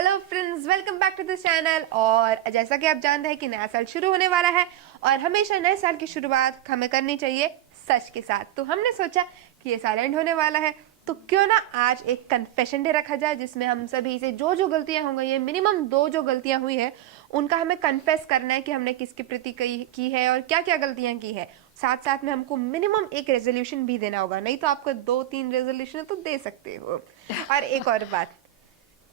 Hello friends, welcome back to the channel. और जैसा कि आप जानते हैं कि नया साल शुरू होने वाला है और हमेशा नए साल की शुरुआत हमें करनी चाहिए सच के साथ। तो हमने सोचा कि ये साल एंड होने वाला है तो क्यों ना आज एक कन्फेशन डे रखा जाए जिसमें हम सभी से जो गलतियां हो गई है, मिनिमम 2 जो गलतियां हुई है उनका हमें कन्फेस करना है कि हमने किसके प्रति की है और क्या क्या गलतियां की है। साथ साथ में हमको मिनिमम एक रेजोल्यूशन भी देना होगा, नहीं तो आपको 2-3 रेजोल्यूशन तो दे सकते हो। और एक और बात,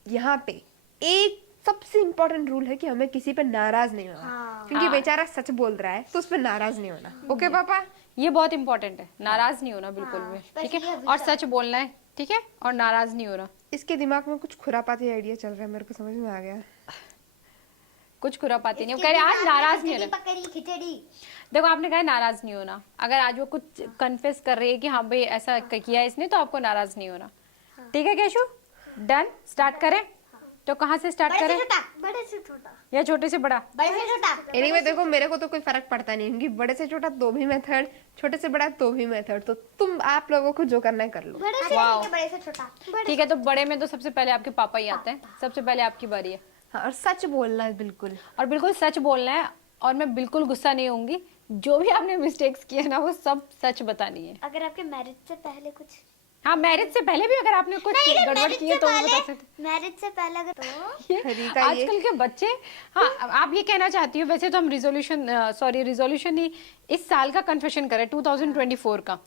यहाँ पे एक सबसे इम्पोर्टेंट रूल है कि हमें किसी पे नाराज नहीं होना। क्योंकि बेचारा सच बोल रहा है तो उस पर नाराज नहीं होना। ओके पापा, ये बहुत इंपॉर्टेंट है, नाराज नहीं होना बिल्कुल भी, ठीक है। और सच बोलना है, ठीक है, और नाराज नहीं होना। इसके दिमाग में कुछ खुरापाती आइडिया चल रहा है, मेरे को समझ में आ गया। कुछ खुरापाती नहीं, कह रहे आज नाराज नहीं होना। खिचड़ी देखो आपने कहा नाराज नहीं होना, अगर आज वो कुछ कन्फेस कर रही है कि हाँ भाई ऐसा किया है इसने, तो आपको नाराज नहीं होना, ठीक है केशु? डन, स्टार्ट करें? तो कहाँ से स्टार्ट करें? बड़े से छोटा या छोटे से बड़ा? बड़े से छोटा। एनीवे देखो, मेरे को तो कोई फर्क पड़ता नहीं, क्योंकि बड़े से छोटा तो भी मेथड, छोटे से बड़ा तो भी मेथड। तो तुम आप लोगों को जो करना है कर लो। बड़े से छोटा, बड़े से छोटा। ठीक है, तो बड़े में तो सबसे पहले आपके पापा ही आते हैं, सबसे पहले आपकी बारी है। हाँ, और सच बोलना है बिल्कुल, और बिल्कुल सच बोलना है, और मैं बिल्कुल गुस्सा नहीं होंगी। जो भी आपने मिस्टेक्स किए ना वो सब सच बतानी है। अगर आपके मैरिज से पहले कुछ, हाँ, मैरिज से पहले भी अगर आपने कुछ गड़बड़ की है तो वो बता सकते। मैरिज से पहले अगर तो आजकल के बच्चे, हाँ आप ये कहना चाहती हो, वैसे तो हम रिजोल्यूशन नहीं, इस साल का कन्फेशन करें 2024 का,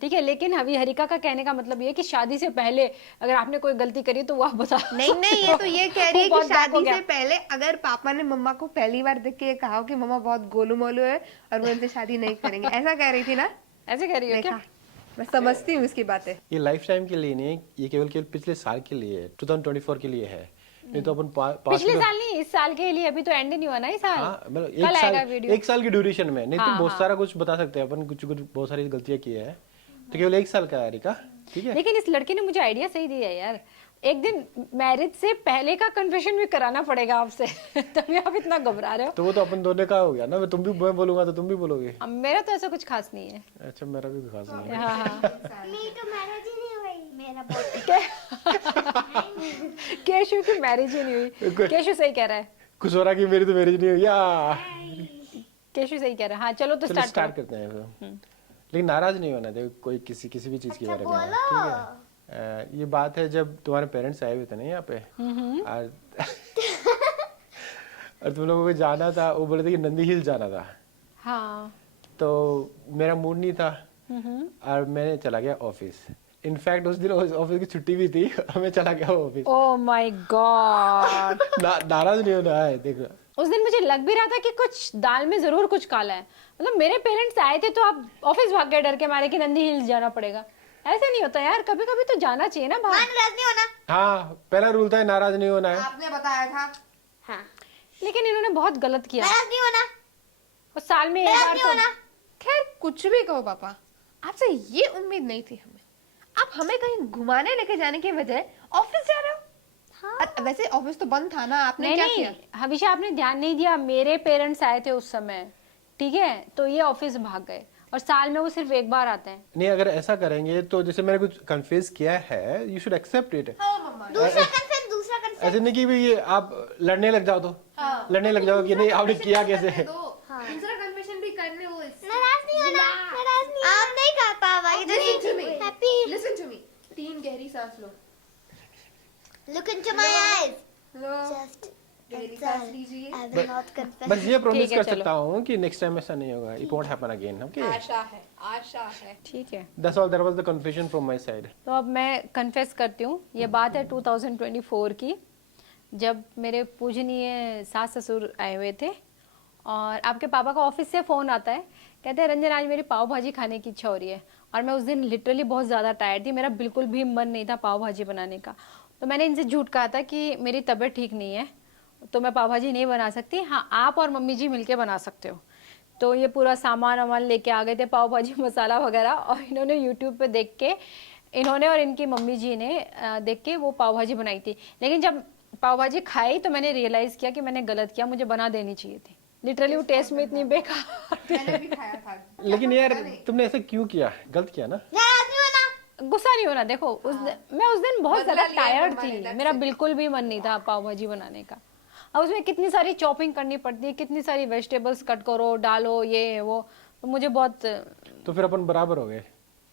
ठीक है। लेकिन अभी हरिका का कहने का मतलब ये है कि शादी से पहले अगर आपने कोई गलती करी तो वो आप बता। नहीं, ये तो ये कह रही है कि शादी से पहले अगर पापा ने मम्मा को पहली बार देख के ये कहा कि मम्मा बहुत गोलू मोलू है और वो इनसे शादी नहीं करेंगे, ऐसा कह रही थी ना? ऐसे कह रही है क्या? मैं समझती हूँ इसकी बातें। ये लाइफ टाइम के लिए नहीं, ये केवल पिछले साल के लिए, 2024 के लिए है। नहीं तो अपन पिछले साल नहीं, इस साल के लिए। अभी तो एंड नहीं हुआ ना इस साल। हाँ, मतलब कल आएगा वीडियो। एक साल की ड्यूरेशन में, नहीं तो बहुत सारा कुछ बता सकते हैं अपन, कुछ बहुत सारी गलतियां की है, तो केवल 1 साल का है रिका, ठीक है। लेकिन इस लड़की ने मुझे आइडिया सही दिया यार, एक दिन मैरिज से पहले का कन्फेशन भी कराना पड़ेगा आपसे। तभी आप इतना घबरा रहे हो। तो वो तो अपन दोनों का हो गया ना, मैं बोलूंगा तो तुम भी बोलोगे। मेरा तो ऐसा कुछ खास नहीं है। अच्छा, मेरा भी खास नहीं है। हाँ। मेरी तो मैरिज ही नहीं हुई, मेरा बहुत केशु की मैरिज ही नहीं हुई। केशु सही कह रहा है, कुछ हो रहा कि मेरी तो मैरिज नहीं हुई या। केशु सही कह रहा है। हाँ चलो तो स्टार्ट करते हैं फिर। लेकिन नाराज नहीं होना चाहिए कोई किसी भी चीज के बारे में, ठीक है। ये बात है जब तुम्हारे पेरेंट्स आए हुए थे ना यहाँ पे, और तुम लोगों को जाना था, वो बोले थे कि नंदी हिल जाना था। हाँ। तो मेरा मूड नहीं था और मैंने चला गया ऑफिस। इनफैक्ट उस दिन ऑफिस की छुट्टी भी थी और मैं चला गया ऑफिस। Oh my God. नाराज नहीं होना है, देखो। उस दिन मुझे लग भी रहा था कि कुछ दाल में जरूर कुछ काला है। मतलब मेरे पेरेंट्स आए थे तो आप ऑफिस भाग गए डर के मारे कि नंदी हिल्स जाना पड़ेगा। ऐसे नहीं होता यार, कभी कभी तो जाना चाहिए ना बाहर। नाराज नहीं होना। हाँ, पहला रूल था नाराज नहीं होना है। आपने बताया था। हाँ, लेकिन इन्होंने बहुत गलत किया। नाराज नहीं होना। और साल में एक बार नहीं होना। खैर कुछ भी कहो पापा, आपसे ये उम्मीद नहीं थी हमें। आप हमें कहीं घुमाने लेके जाने के बजाय ऑफिस जा रहे हो। हाँ। वैसे ऑफिस तो बंद था ना, आपने क्या किया? हमेशा आपने ध्यान नहीं दिया, मेरे पेरेंट्स आए थे उस समय, ठीक है, तो ये ऑफिस भाग गए और साल में वो सिर्फ एक बार आते हैं। नहीं, अगर ऐसा करेंगे तो जैसे मैंने कुछ कन्फेस किया है, यू शुड एक्सेप्ट इट। दूसरा कंफेस ऐसे नहीं कि भी ये आप लड़ने लग जाओ, तो लड़ने लग जाओ कि नहीं आपने किया कैसे। दूसरा कन्फेशन भी करने वो नाराज नहीं होना। नाराज नहीं। आप नहीं कर पाओगे। हैप्पी। Listen to me. 3 गहरी सांस लो। Look into my eyes. लो, जस्ट गहरी सांस लीजिए। I will not confess. बस ये प्रॉमिस ठीक है, कर चलो। सकता हूँ कि नेक्स्ट टाइम ऐसा नहीं होगा, it won't happen again, okay. आशा है। ठीक है, that's all, that was the confession from my side. तो अब मैं कन्फेस करती हूँ। ये बात है 2024 की, जब मेरे पूजनीय सास ससुर आए हुए थे और आपके पापा का ऑफिस से फ़ोन आता है, कहते हैं रंजन आज मेरी पाव भाजी खाने की इच्छा हो रही है। और मैं उस दिन लिटरली बहुत ज़्यादा टायर्ड थी, मेरा बिल्कुल भी मन नहीं था पाव भाजी बनाने का। तो मैंने इनसे झूठ कहा था कि मेरी तबीयत ठीक नहीं है तो मैं पाव भाजी नहीं बना सकती, हाँ आप और मम्मी जी मिलके बना सकते हो। तो ये पूरा सामान वामान लेके आ गए थे, पाव भाजी मसाला वगैरह, और इन्होंने यूट्यूब पे देख के, इन्होंने और इनकी मम्मी जी ने देख के वो पाव भाजी बनाई थी। लेकिन जब पाव भाजी खाई तो मैंने रियलाइज़ किया कि मैंने गलत किया, मुझे बना देनी चाहिए थी। लिटरली वो टेस्ट में इतनी बेकार। मैंने भी खाया था। लेकिन यार तुमने ऐसा क्यों किया, गलत किया ना। नाराज नहीं होना। गुस्सा नहीं होना। देखो मैं उस दिन बहुत बदला ज्यादा लिया टायर्ड मम्मा ने, थी, that's मेरा it. बिल्कुल भी मन नहीं था पाव भाजी बनाने का। अब उसमें कितनी सारी चॉपिंग करनी पड़ती है, कितनी सारी वेजिटेबल्स कट करो, डालो, ये वो, तो मुझे बहुत तो फिर अपन बराबर हो गए,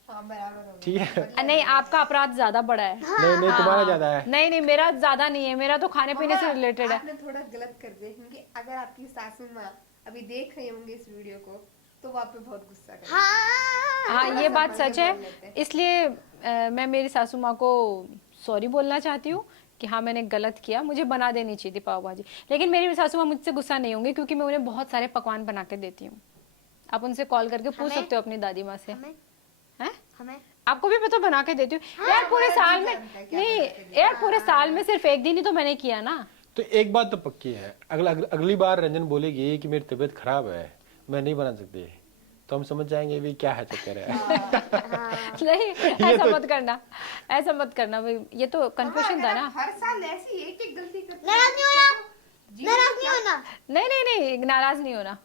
हाँ बराबर हो गया। ठीक है। नहीं, आपका अपराध ज्यादा बड़ा है। नहीं नहीं, तुम्हारा ज्यादा है। नहीं नहीं, मेरा ज्यादा नहीं है, मेरा तो खाने पीने से मम्मा, रिलेटेड है। आपने थोड़ा गलत कर दिया, क्योंकि अगर आपकी सासू माँ अभी देख रही होंगी इस वीडियो को तो वो आप पे बहुत गुस्सा करेंगी। हाँ हाँ, ये बात सच है। बोल लेते हैं। इसलिए मैं मेरी सासू माँ को सॉरी बोलना चाहती हूँ कि हाँ मैंने गलत किया, मुझे बना देनी चाहिए थी पाव भाजी। लेकिन मेरी सासू माँ मुझसे गुस्सा नहीं होंगी, क्योंकि मैं उन्हें बहुत सारे पकवान बना के देती हूँ। आप उनसे कॉल करके पूछ सकते हो अपनी दादी माँ से। हमें हैं? हमें आपको भी पता बना के देती हूँ यार। पूरे साल में नहीं यार, पूरे साल में सिर्फ एक दिन ही तो मैंने किया ना। तो एक बात तो पक्की है, अगली बार रंजन बोलेगी कि मेरी तबीयत खराब है, मैं नहीं बना सकती, तो हम समझ जाएंगे भी क्या है चक्कर है। नहीं, ऐसा मत करना, ऐसा मत करना भाई, ये तो कन्फ्यूजन था ना। हर साल ऐसी एक एक गलती करते नाराज नहीं होना, नाराज नहीं होना। नहीं नहीं नहीं, नाराज नहीं होना।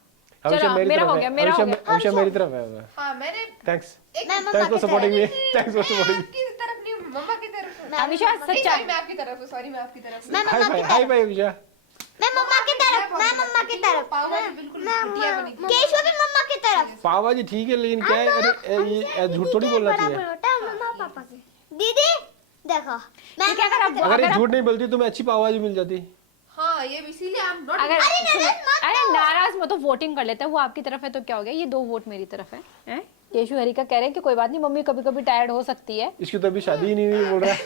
हमेशा चलो मेरी मेरा तरफ हो है, गया, मेरा हो गया। हमेशा मेरी तरफ है। हाँ मैंने थैंक्स मैं मम्मा थैंक्स फॉर की सपोर्टिंग मी, तरफ थैंक्स फॉर सपोर्टिंग मी। आपकी तरफ नहीं हूँ, मम्मा की तरफ हूँ। अविशा नहीं, सच्चा sorry, मैं आपकी तरफ हूँ, सॉरी मैं आपकी तरफ हूँ। मैं हाय मम्मा भाई, की हाय तरफ, भाई विजय। मैं मम्मा की तरफ, मैं मम्मा की तरफ, पाव भाजी बिल्कुल घटिया बनी थी। केशव भी मम्मा की तरफ। पाव भाजी ठीक है, लेकिन क्या है, अरे ये झूठ थोड़ी बोलना चाहिए। मम्मा पापा की दीदी देखो, मैं क्या कर अगर ये झूठ नहीं बोलती तो मैं अच्छी पाव भाजी मिल जाती। हाँ ये इसीलिए आप नॉट अगर अरे नाराज मत, तो वोटिंग कर लेते हैं। वो आपकी तरफ है तो क्या हो गया, ये 2 वोट मेरी तरफ है, हैं? केशु हरिका कह रहे हैं कि कोई बात नहीं, मम्मी कभी कभी टायर्ड हो सकती है। इसकी तो अभी शादी ही नहीं हुई बोल रहा है।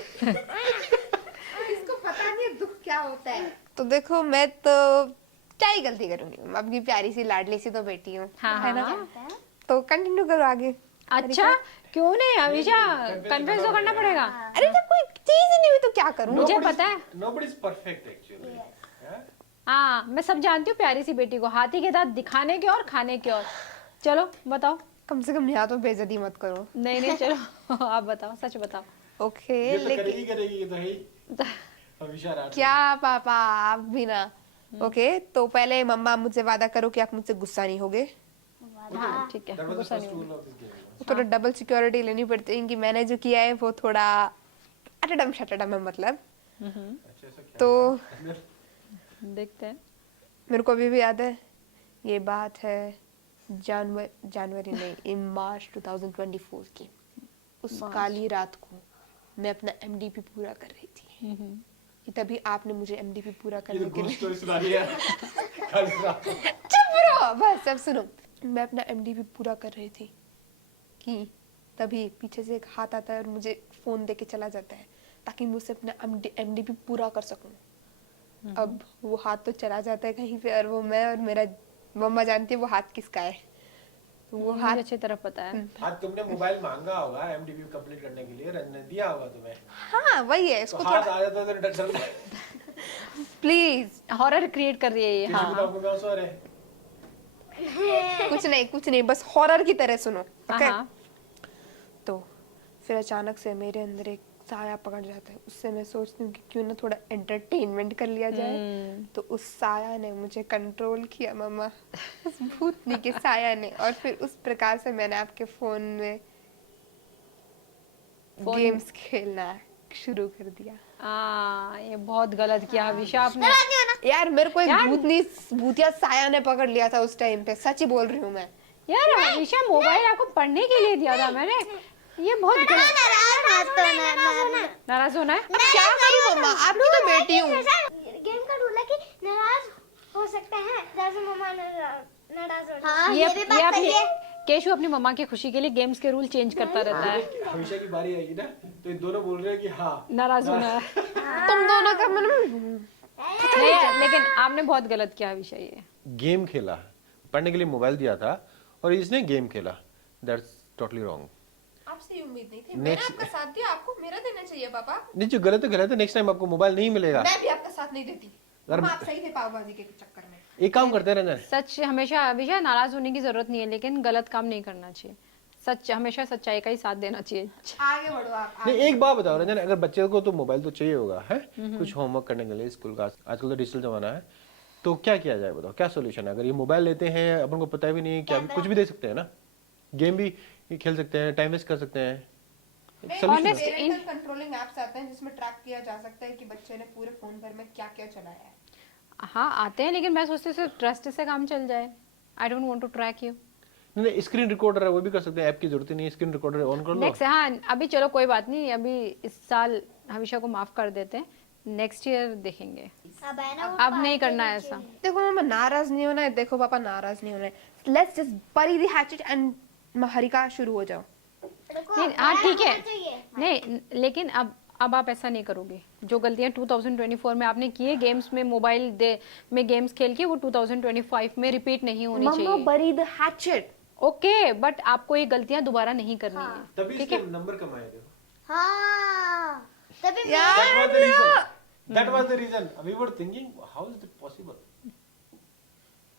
इसको पता नहीं है दुख क्या होता है। तो देखो मैं तो क्या ही गलती करूंगी, आपकी प्यारी सी लाडली सी तो बेटी हूँ, हाँ, है ना। हाँ। तो कंटिन्यू करो आगे। अच्छा, क्यों नहीं अविशा, कन्फ्यूज तो करना पड़ेगा। अरे जब कोई चीज ही नहीं हुई तो क्या करूं। मुझे पता है। Nobody is perfect actually. हाँ, मैं सब जानती हूँ प्यारी सी बेटी को, हाथी के दांत दिखाने के और खाने के और। चलो बताओ। कम से कम यहाँ तो बेइज्जती मत करो। नहीं नहीं, चलो आप बताओ, सच बताओ। ओके ये तो लेकिन करेगी ये तो है ही। हमेशा रात क्या पापा आप भी ना। ओके तो पहले मम्मा मुझसे वादा करो कि आप मुझसे गुस्सा नहीं होगे। हाँ ठीक है, That was the गुस्सा first नहीं rule of this game. थोड़ा डबल सिक्योरिटी लेनी पड़ती है कि मैंने जो किया है वो थोड़ा अटडम शटडम है, मतलब। अच्छा ऐसा क्या तो होगा। देखते हैं। मेरे को अभी भी याद है, ये बात है जनवरी नहीं, इन मार्च 2024 की। उस काली रात को मैं अपना एमडीपी पूरा कर रही थी कि तभी आपने मुझे एमडीपी पूरा ये करने तो के ghost लिए story सुना रही है। कल रात को। चुप रहो बस, अब सुनो। मैं अपना एमडीपी पूरा कर रही थी कि तभी पीछे से एक हाथ आता है और मुझे फोन देके चला जाता है ताकि मुझसे अपना एमडीपी पूरा कर सकूं। अब वो हाथ तो चला जाता है कहीं पे, और वो मैं और मेरा मम्मा जानती है वो हाथ किसका है। तो वो हाथ मुझे अच्छी तरह पता है। आज तुमने मोबाइल मांगा होगा एमडीबी कंप्लीट करने के लिए, रंजन ने दिया होगा तुम्हें, हाँ वही है, तो इसको हाथ थोड़ा आ जाता तो डर डर प्लीज हॉरर क्रिएट कर रही है ये। किसी हाँ को आपको मैं सो रहे। कुछ नहीं बस हॉरर की तरह सुनो। ओके हाँ। तो फिर अचानक से मेरे अंदर एक साया पकड़ जाता है। उससे मैं सोचती हूँ कि क्यों ना थोड़ा एंटरटेनमेंट कर लिया जाए। तो उस साया ने मुझे कंट्रोल किया मम्मा, उस भूतनी के साया ने, और फिर उस प्रकार से मैंने आपके फोन में गेम्स खेलना शुरू कर दिया। ये बहुत गलत किया अविशा आपने। यार मेरे को एक यार- भूतिया साया ने पकड़ लिया था उस टाइम पे, सच ही बोल रही हूँ मैं। यार अविशा, मोबाइल आपको पढ़ने के लिए दिया था मैंने, ये बहुत गलत। नाराज होना है। अब क्या करूँ मम्मा, आपकी तो बेटी हूँ। गेम का रूल है कि नाराज हो सकते हैं, जैसे मम्मा नाराज हो। हाँ ये ये भी बात अपनी सही है। केशु अपनी मम्मा की खुशी के लिए गेम्स के रूल चेंज करता रहता है। हमेशा की बारी आएगी ना तो ये दोनों बोल रहे हैं कि हाँ नाराज होना है। तुम दोनों का मन नहीं, लेकिन आपने बहुत गलत किया अविशा ये। गेम खेला, पढ़ने के लिए मोबाइल दिया था और इसने गेम खेला, दैट्स टोटली रॉन्ग। आपसे ये उम्मीद नहीं थी। मैंने Next- आपका साथ दिया, आपको मेरा देना चाहिए पापा। नहीं जो गलत है गलत है, नेक्स्ट टाइम आपको मोबाइल नहीं मिलेगा। मैं भी आपका साथ नहीं देती। अगर- मम्मा, आप सही थे पाव भाजी के चक्कर में। एक काम करते हैं रंजन, सच हमेशा अविशा, नाराज होने की जरूरत नहीं है, लेकिन गलत काम नहीं करना चाहिए। सच हमेशा सच्चाई का ही साथ देना चाहिए। आगे बढ़ो आप। नहीं एक बात बताओ रंजन, अगर बच्चे को तो मोबाइल तो चाहिए होगा है कुछ होमवर्क करने के लिए स्कूल का, आजकल तो डिजिटल जमाना है, तो क्या किया जाए बताओ, क्या सोल्यूशन है? अगर ये मोबाइल लेते हैं, अपन को पता भी नहीं क्या कुछ भी दे सकते हैं ना, गेम भी खेल सकते हैं, टाइम वेस्ट कर सकते हैं, solution Honest- है। पेरेंटल कंट्रोलिंग एप्स आते हैं जिसमें ट्रैक किया जा सकता है कि बच्चे ने पूरे फोन भर में क्या क्या चलाया है। हाँ आते हैं, लेकिन मैं सोचती हूँ सिर्फ ट्रस्ट से काम चल जाए। I don't want to track you. नहीं, स्क्रीन रिकॉर्डर है वो भी कर सकते हैं, ऐप की जरूरत ही नहीं, स्क्रीन रिकॉर्डर ऑन कर लो। नेक्स्ट, हाँ अभी चलो कोई बात नहीं, अभी इस साल हमेशा को माफ कर देते हैं, नेक्स्ट ईयर देखेंगे। अब है ना वो अब नहीं करना है ऐसा। देखो मामा नाराज नहीं होना है, देखो पापा नाराज नहीं होना है। लेट्स जस्ट बरी द हैचेट एंड हरिका शुरू हो जाओ। नहीं हाँ ठीक है, चाहिए। नहीं लेकिन अब आप ऐसा नहीं करोगे। जो गलतियां 2024 में आपने की है गेम्स में, मोबाइल में गेम्स खेल के, वो 2025 में रिपीट नहीं होनी मम्मा चाहिए। बरी द हैचेट। ओके, बट आपको ये गलतियां दोबारा नहीं करनी है। तभी ठीक इसके है, नंबर कम आए थे। हाँ तभी यार That was the reason. We were thinking, how is it possible?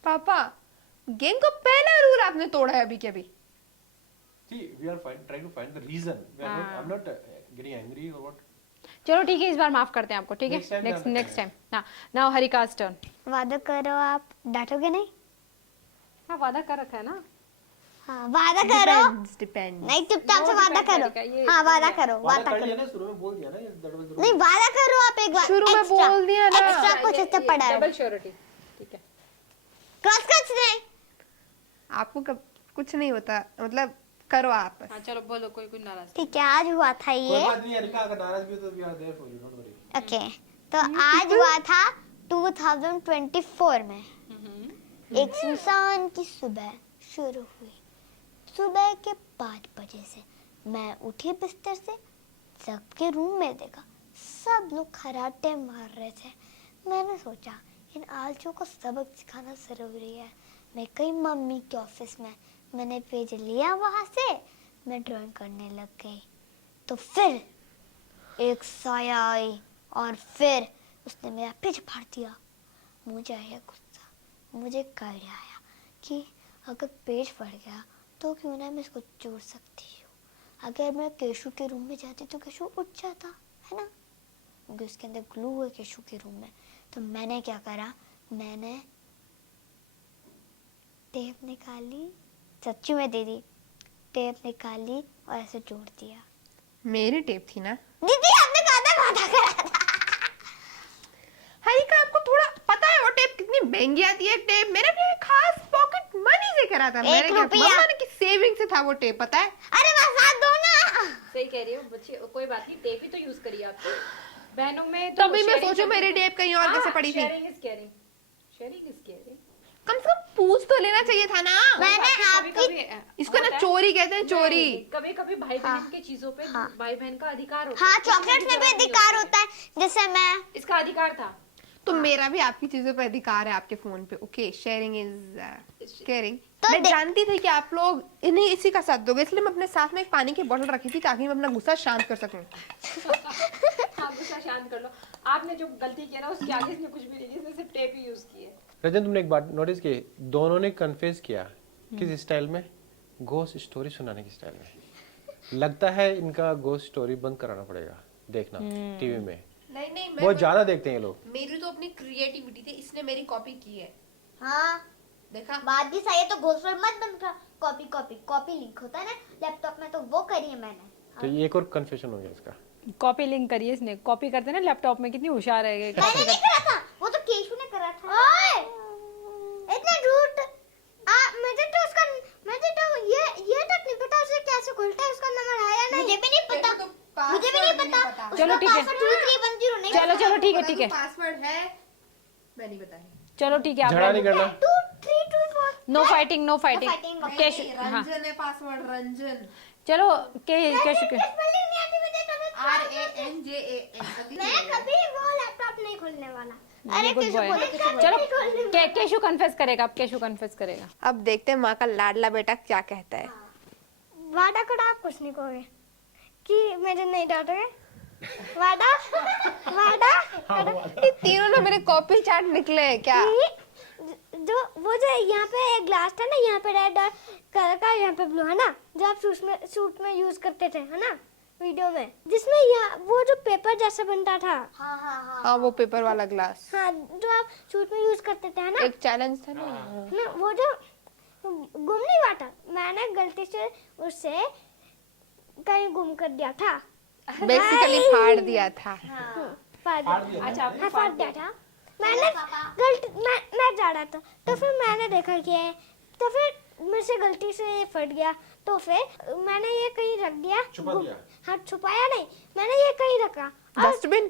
पापा गेम का पहला रूल आपने तोड़ा है अभी के अभी। See, we are trying to find the reason. I'm not getting angry or what. चलो ठीक है, इस बार माफ करते हैं आपको। ठीक है, Next time नेक्स्ट ध्यान नेक्स्ट टाइम। हाँ नाउ हरिका's टर्न। वादा करो आप डांटोगे नहीं। हाँ वादा कर रखा है ना। हाँ वादा करो। डिपेंड नहीं चुपचाप से वादा करो। हाँ वादा करो, वादा कर करो। लिया ना, शुरू में बोल दिया ना, that was the नहीं वादा करो आप एक बार। शुरू में extra- बोल दिया ना। एक्स्ट्रा कुछ अच्छा पड़ा है। Double surety. ठीक है, क्रॉस कुछ नहीं। आपको कब कुछ नहीं होता, मतलब करो आप बस। हाँ चलो बोलो, कोई कोई नाराज। ठीक है, आज हुआ था कोई ये। बात नहीं, अनिका अगर नाराज भी हो तो we are there for you, don't worry. Okay, तो आज हुआ था 2024 में। एक सुनसान की सुबह शुरू हुई। सुबह के 5 बजे से मैं उठी बिस्तर से, सबके रूम में देखा सब लोग खराटे मार रहे थे। मैंने सोचा इन आलचों को सबक सिखाना जरूरी है। मैं गई मम्मी के ऑफिस में, मैंने पेज लिया वहां से, मैं ड्राइंग करने लग गई। तो फिर एक साया आई और फिर उसने मेरा पेज फाड़ दिया। मुझे आया गुस्सा, मुझे आइडिया आया कि अगर पेज फट गया तो क्यों ना मैं इसको जोड़ सकती हूँ। अगर मैं केशु के रूम में जाती तो केशु उठ जाता, है ना, क्योंकि उसके अंदर ग्लू है केशु के रूम में। तो मैंने क्या करा, मैंने टेप निकाली, सच्ची में दीदी टेप निकाली और ऐसे जोड़ दिया। मेरी टेप थी ना दीदी आपने कहा था वादा करा था। हरिका, आपको थोड़ा पता है वो टेप कितनी महंगी आती है। टेप मैंने अपने खास पॉकेट मनी से करा था। मैंने क्या, रुपया। मम्मा ने की सेविंग से था वो टेप, पता है। अरे मैं साथ दो ना। सही कह रही हो बच्चे, कोई बात नहीं, टेप ही तो यूज करिए आप बहनों में। तभी मैं सोचू मेरी टेप कहीं और कैसे पड़ी थी। Sharing is caring, sharing is caring. कम से कम पूछ तो लेना चाहिए था ना। मैंने आपकी इसको ना चोरी कहते हैं, चोरी। कभी कभी भाई बहन के चीजों पे भाई बहन का अधिकार होता हाँ है। चॉकलेट में भी अधिकार होता है, जैसे मैं इसका अधिकार था। तो मेरा भी आपकी चीजों पे अधिकार है, आपके फोन पे। Okay, sharing is caring. तो मैं जानती थी कि आप लोग इन्हें इसी का साथ दोगे, इसलिए मैं अपने साथ में एक पानी की बोतल रखी थी ताकि मैं अपना गुस्सा शांत कर सकूं। हाँ गुस्सा शांत कर लो। आपने जो गलती की ना उसके आगे इसने कुछ भी नहीं किया, इसने सिर्फ टेप ही यूज की है। रजन, तुमने एक बात नोटिस की, दोनों ने कन्फेस किया किस स्टाइल में, घोस्ट स्टोरी सुनाने की स्टाइल में। लगता है इनका घोस्ट स्टोरी बंद कराना पड़ेगा देखना टीवी में। नहीं नहीं, बहुत ज्यादा देखते हैं ये लोग। मेरी तो अपनी क्रिएटिविटी थी, इसने मेरी कॉपी की है। हाँ देखा, बात भी सही है। तो घोस्ट मत बंद कर, कॉपी कॉपी कॉपी लिंक होता है ना लैपटॉप में, तो वो करी है मैंने। तो ये एक और कन्फेशन हो गया इसका। कॉपी लिंक करिए इसने, कॉपी करते ना लैपटॉप में, कितनी होशियार है। मैंने नहीं करा था, वो तो केशु ने करा था। ओए इतना झूठ। मुझे तो ये तक नहीं पता उसे कैसे खुलता है, उसका नंबर है या नहीं। मुझे भी नहीं पता, मुझे भी नहीं पता। चलो ठीक है, 2310 नहीं। चलो ठीक है ठीक है, पासवर्ड है, मैं नहीं बताई। चलो ठीक है, झगड़ा नहीं करना। 2 3 2 4 no fighting no fighting. fighting, no cash, हाँ रंजन है पासवर्ड, रंजन। चलो कैश स्पेलिंग नहीं आती मुझे कभी। RANJAN। मैं कभी वो लैपटॉप नहीं खोलने वाला। अरे गुड कैसे बॉय। बोले, चलो केशु कन्फेस करेगा, अब केशु कन्फेस करेगा। अब देखते हैं माँ का लाडला बेटा क्या कहता है। वादा करो आप कुछ नहीं कहोगे कि मुझे नहीं डांटोगे। वादा वादा ये तीनों ना मेरे कॉपी चार्ट निकले हैं क्या। कि जो वो जो यहाँ पे एक ग्लास था ना, यहाँ पे रेड कलर का, यहाँ पे ब्लू है ना, जो आप सूट में यूज करते थे, है ना, वीडियो में, जिसमें यहाँ वो जो पेपर जैसा बनता था। हाँ वो पेपर वाला ग्लास, हाँ जो आप सूट में यूज करते थे, है ना। एक चैलेंज था ना। ना, वो जो गुम नहीं हुआ था, मैंने गलती से उससे कहीं गुम कर दिया था। बेसिकली फाड़ दिया था। फाड़ दिया। अच्छा आपने हाँ, फाड़ दिया था। मैंने गलती मैं जा रहा था तो फिर मैंने देखा कि है, तो फिर मेरे से गलती से फट गया, तो फिर मैंने ये कहीं रख दिया। छुपा दिया? हाँ, छुपाया नहीं, मैंने ये कहीं रखा और डस्टबिन।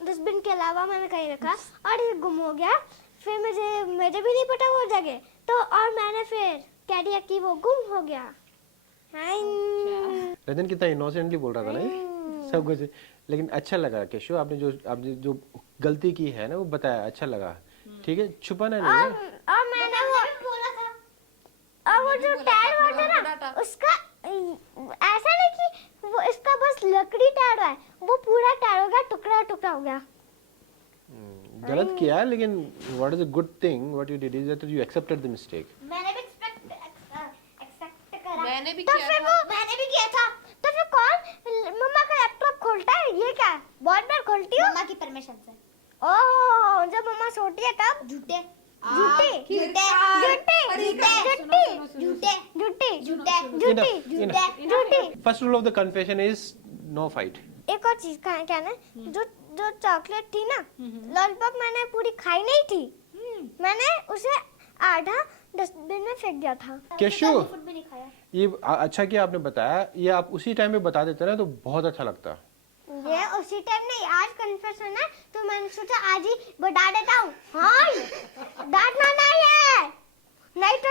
डस्टबिन के अलावा मैंने कहीं रखा और ये गुम हो गया। फिर मुझे भी नहीं पता वो जगह, तो और मैंने फिर कह दिया कि वो गुम हो गया। रंजन कितना इनोसेंटली बोल रहा था ना ये सब कुछ, लेकिन अच्छा लगा केशव, आपने जो गलती की है ना वो बताया, अच्छा लगा। ठीक है, छुपाना नहीं है। और मैंने वो और वो जो टायर होता ना उसका ऐसा नहीं कि वो इसका बस लकड़ी टायर है, वो पूरा टायर हो गया, टुकड़ा टुकड़ा हो गया। गलत किया, लेकिन what is a good thing what you did is that you accepted the mistake. मैंने भी एक्सेप्ट करा। मैंने भी तो किया फिर था। मैंने भी किया था। तो फिर कौन मम्मा का लैपटॉप खोलता है? ये क्या है? बहुत बार खोलती हूँ मम्मा की परमिशन से। ओह, जब मम्मा सोती है तब झूठे झूठे first rule of the confession is no fight. एक और चीज क्या ना, जो चॉकलेट थी ना, लॉलीपॉप मैंने पूरी खाई नहीं थी, मैंने उसे आधा डस्टबिन में फेंक दिया था। केशव, भी नहीं खाया। ये अच्छा किया आपने बताया, ये आप उसी टाइम पे बता देते ना तो बहुत अच्छा लगता। ये उसी टाइम नहीं, आज कन्फेशन है तो मैंने सोचा आज ही बता देता हूँ। हाँ, डांटना नहीं है, नहीं तो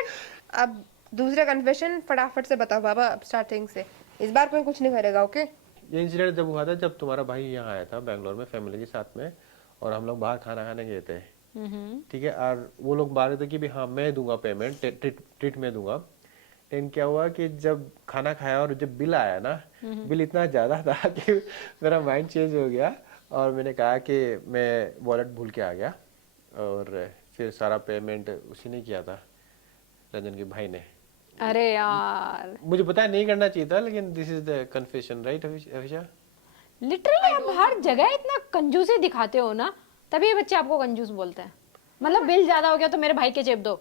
अब दूसरा कन्फेशन फटाफट से बताओ बाबा, अब स्टार्टिंग से। इस बार कोई कुछ नहीं करेगा, ओके? ये इंसिडेंट जब हुआ था जब तुम्हारा भाई यहाँ आया था बैंगलोर में फैमिली के साथ में, और हम लोग बाहर खाना खाने गए थे। ठीक है, और वो लोग बाहर थे कि भी हाँ मैं दूंगा पेमेंट, ट्रीट में दूंगा। लेकिन क्या हुआ कि जब खाना खाया और जब बिल आया ना, बिल इतना ज्यादा था कि मेरा माइंड चेंज हो गया और मैंने कहा कि मैं वॉलेट भूल के आ गया, और फिर सारा पेमेंट उसी ने किया था, रंजन के भाई ने। अरे यार, मुझे पता है नहीं करना चाहिए था, लेकिन this is the confession, right Abhisha? Literally आप हर जगह इतना कंजूसी दिखाते हो ना, तभी बच्चे आपको कंजूस बोलते हैं। मतलब बिल ज्यादा हो गया तो मेरे भाई के जेब दो।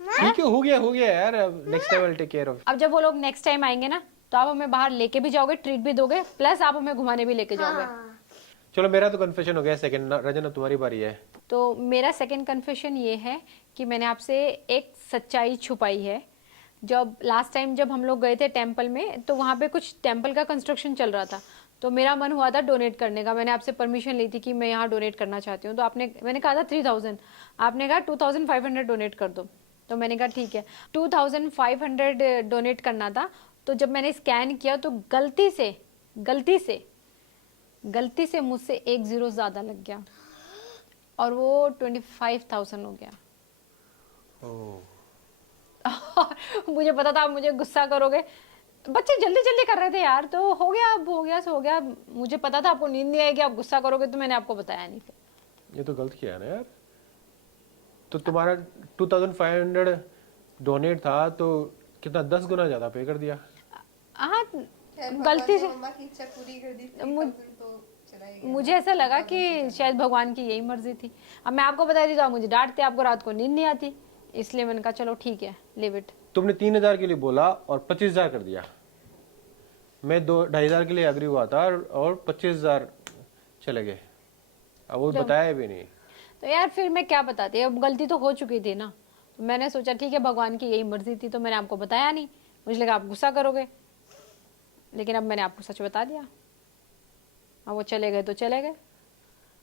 ठीक है, हो गया यार, next time I will take care of. अब जब वो लोग नेक्स्ट टाइम आएंगे ना, तो आप हमें बाहर लेके भी जाओगे, ट्रीट भी दोगे, प्लस आप हमें घुमाने भी लेके जाओगे। चलो मेरा तो कन्फेशन हो गया सेकंड, रंजन अब तुम्हारी बारी है। तो मेरा सेकंड कन्फेशन ये है कि मैंने आपसे एक सच्चाई छुपाई है। जब लास्ट टाइम जब हम लोग गए थे टेम्पल में, तो वहाँ पे कुछ टेम्पल का कंस्ट्रक्शन चल रहा था, तो मेरा मन हुआ था डोनेट करने का। मैंने आपसे परमिशन ली थी कि मैं यहाँ डोनेट करना चाहती हूँ, तो मैंने कहा था 3000, आपने कहा 2500 डोनेट कर दो। तो मैंने कहा ठीक है, 2500 डोनेट करना था। तो जब मैंने स्कैन किया तो गलती से मुझसे 1 0 ज्यादा लग गया और वो 25,000 हो गया। मुझे पता था आप मुझे गुस्सा करोगे, तो बच्चे जल्दी जल्दी कर रहे थे यार, तो हो गया, अब हो गया सो हो गया। मुझे पता था आपको नींद नहीं आएगी, आप गुस्सा करोगे, तो मैंने आपको बताया नहीं फिर। ये तो गलत किया ना यार। तो तुम्हारा 2500 डोनेट था तो कितना 10 गुना ज्यादा पे कर दिया। हाँ, गलती से मम्मा की इच्छा पूरी कर दी, मुझे ऐसा लगा कि शायद भगवान की यही मर्जी थी। अब मैं आपको बता दी तो आप मुझे डांटते, आपको रात को नींद नहीं आती, इसलिए मैंने कहा चलो ठीक है, लिव इट। तुमने 3000 के लिए बोला और 25,000 कर दिया। मैं 2-2,500 के लिए एग्री हुआ था और 25,000 चले गए। अब वो बताया भी नहीं। तो यार फिर मैं क्या बताती, अब गलती तो हो चुकी थी ना, तो मैंने सोचा ठीक है भगवान की यही मर्जी थी, तो मैंने आपको बताया नहीं। मुझे लगा आप गुस्सा करोगे, लेकिन अब मैंने आपको सच बता दिया। अब वो चले गए तो चले गए,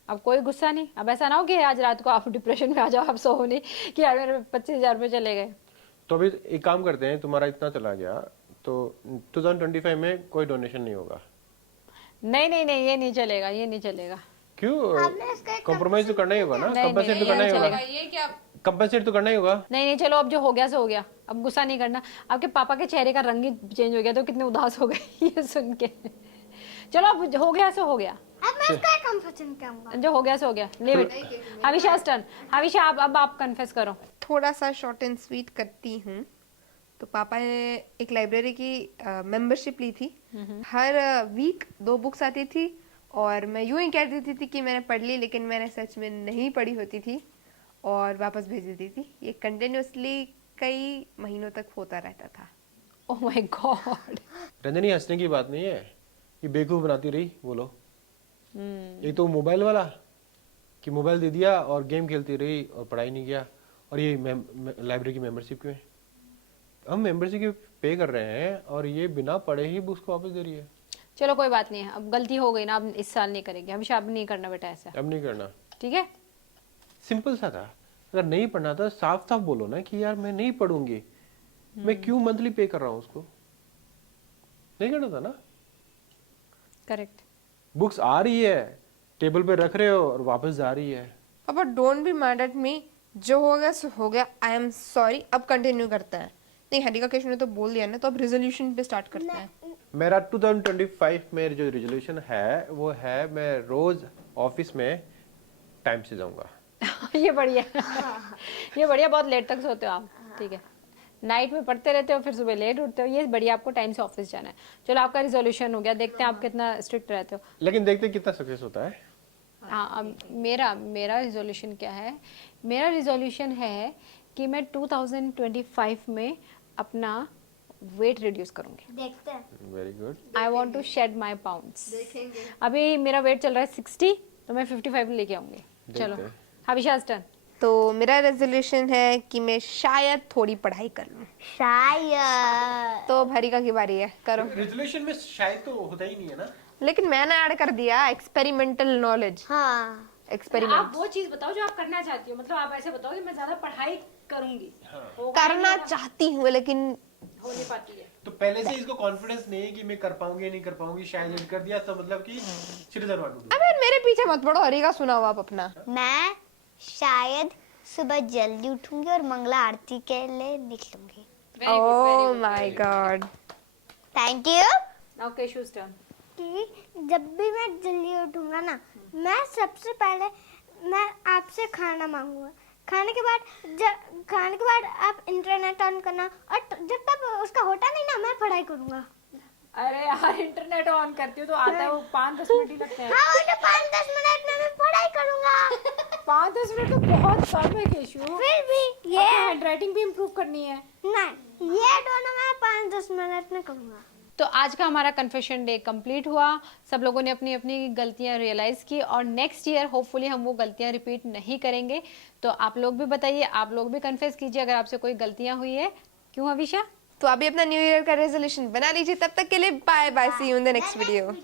अब कोई गुस्सा नहीं। अब ऐसा ना हो कि आज रात को आप डिप्रेशन में आ जाओ, आप सो नहीं कि यार मेरे 25,000 रुपये चले गए। तो अभी एक काम करते हैं, तुम्हारा इतना चला गया तो 2025 में कोई डोनेशन नहीं होगा। नहीं, ये नहीं चलेगा, ये नहीं चलेगा। क्यों? कॉम्प्रोमाइज तो करना ही होगा ना, नहीं, कंपनसेट तो नहीं, करना ही ये होगा। ये क्या? कंपनसेट तो करना ही होगा। नहीं, चलो अब जो हो गया सो हो गया, अब गुस्सा नहीं करना। आपके पापा के चेहरे का रंग ही चेंज हो गया, तो कितने उदास हो गए ये सुन के। चलो अब हो गया सो हो गया, अब मैं इसका कन्फेशन करूंगा। जो हो गया सो हो गया, लिव इट। हविशा टर्न, हविशा अब आप कन्फेस करो। थोड़ा सा शॉर्ट एंड स्वीट करती हूँ। तो पापा ने एक लाइब्रेरी की मेंबरशिप ली थी। हर वीक 2 बुक्स आती थी और मैं यूं ही कह देती थी कि मैंने पढ़ ली, लेकिन मैंने सच में नहीं पढ़ी होती थी और वापस भेज देती थी। ये कंटिन्यूसली कई महीनों तक होता रहता था। ओह माय गॉड। रंजनी हंसने की बात नहीं है, ये बेवकूफ बनाती रही बोलो। एक तो मोबाइल वाला कि मोबाइल दे दिया और गेम खेलती रही और पढ़ाई नहीं किया, और ये लाइब्रेरी की मेंबरशिप क्यों है? हम मेंबरशिप पे कर रहे हैं और ये बिना पढ़े ही बुक्स को वापस दे रही है। चलो कोई बात नहीं है, अब गलती हो गई ना, अब इस साल नहीं करेंगे, हमेशा अब नहीं करना बेटा ऐसा, अब नहीं करना। ठीक है? सिंपल सा था, अगर नहीं पढ़ना था साफ साफ बोलो ना कि यार मैं नहीं पढ़ूंगी, मैं क्यों मंथली पे कर रहा हूँ उसको, नहीं करना था ना। करेक्ट। बुक्स आ रही है, टेबल पे रख रहे हो और वापस जा रही है। पापा don't be mad at me, जो हो गया सो हो गया, आई एम सॉरी। अब कंटिन्यू करते हैं। नहीं, हरिका केशव ने तो बोल दिया ना, तो अब रेजोल्यूशन पे स्टार्ट करते हैं। मेरा 2025 में जो रेजोल्यूशन है वो है मैं रोज ऑफिस में टाइम से जाऊंगा। ये बढ़िया ये बढ़िया, बहुत लेट तक सोते हो आप, ठीक है? नाइट में पढ़ते रहते हो, फिर सुबह लेट उठते हो, ये बढ़िया, आपको टाइम से ऑफिस जाना है। चलो आपका रिजोल्यूशन हो गया, देखते हैं आप कितना स्ट्रिक्ट रहते हो। लेकिन देखते हैं कितना सक्सेस होता है। हाँ, अब मेरा रिजोल्यूशन क्या है? मेरा रिजोल्यूशन है कि मैं 2025 में अपना वेट रिड्यूस करूंगी। देखते हैं। Very good. I want to shed my pounds. अभी मेरा वेट चल रहा है 60, तो मैं 55 लेके आऊंगी। चलो देखते हैं। हविशा टर्न। तो मेरा रेजोल्यूशन है कि मैं शायद थोड़ी पढ़ाई कर लूं। शायद। तो अब हरिका की बारी है, करो। रेजोल्यूशन में शायद तो होता ही नहीं है ना। लेकिन मैंने ऐड कर दिया एक्सपेरिमेंटल नॉलेज। हाँ। एक्सपेरिमेंट आप वो चीज बताओ जो आप करना चाहती हो, मतलब आप ऐसे बताओ कि मैं ज्यादा पढ़ाई करूंगी। करना चाहती हूँ लेकिन हो नहीं पाती है। तो पहले से इसको कॉन्फिडेंस नहीं है कि मैं कर पाऊंगी या नहीं कर पाऊंगी, शायद ऐड कर दिया तो मतलब कि सीरियस वांट टू डू। अबे मेरे पीछे मत पड़ो, हरिका सुनाओ आप अपना। मैं शायद सुबह जल्दी उठूंगी और मंगला आरती के लिए निकलूंगी। Oh my god. Thank you. Now Keshu's turn। कि जब भी मैं जल्दी उठूंगा ना, मैं सबसे पहले मैं आपसे खाना मांगूंगा। खाने के बाद आप इंटरनेट ऑन करना, और जब तक उसका होता नहीं ना, मैं पढ़ाई करूंगा। अरे यार, इंटरनेट ऑन करती हूँ तो आता है वो 5-10 मिनट ही लगते हैं। हाँ, वो तो 5-10 मिनट में मैं पढ़ाई करूंगा। 5-10 मिनट तो बहुत कम है केशू। फिर भी ये हैंडराइटिंग भी इम्प्रूव करनी है। नहीं, ये दोनों मैं 5-10 मिनट में करूंगा। तो आज का हमारा कन्फेशन डे कंप्लीट हुआ। सब लोगों ने अपनी अपनी गलतियां रियलाइज की, और नेक्स्ट ईयर होपफुली हम वो गलतियां रिपीट नहीं करेंगे। तो आप लोग भी बताइए, आप लोग भी कन्फेस कीजिए अगर आपसे कोई गलतियां हुई है। क्यों अविशा? तो अभी अपना न्यू ईयर का रेजोल्यूशन बना लीजिए। तब तक के लिए bye bye, see you in the next video.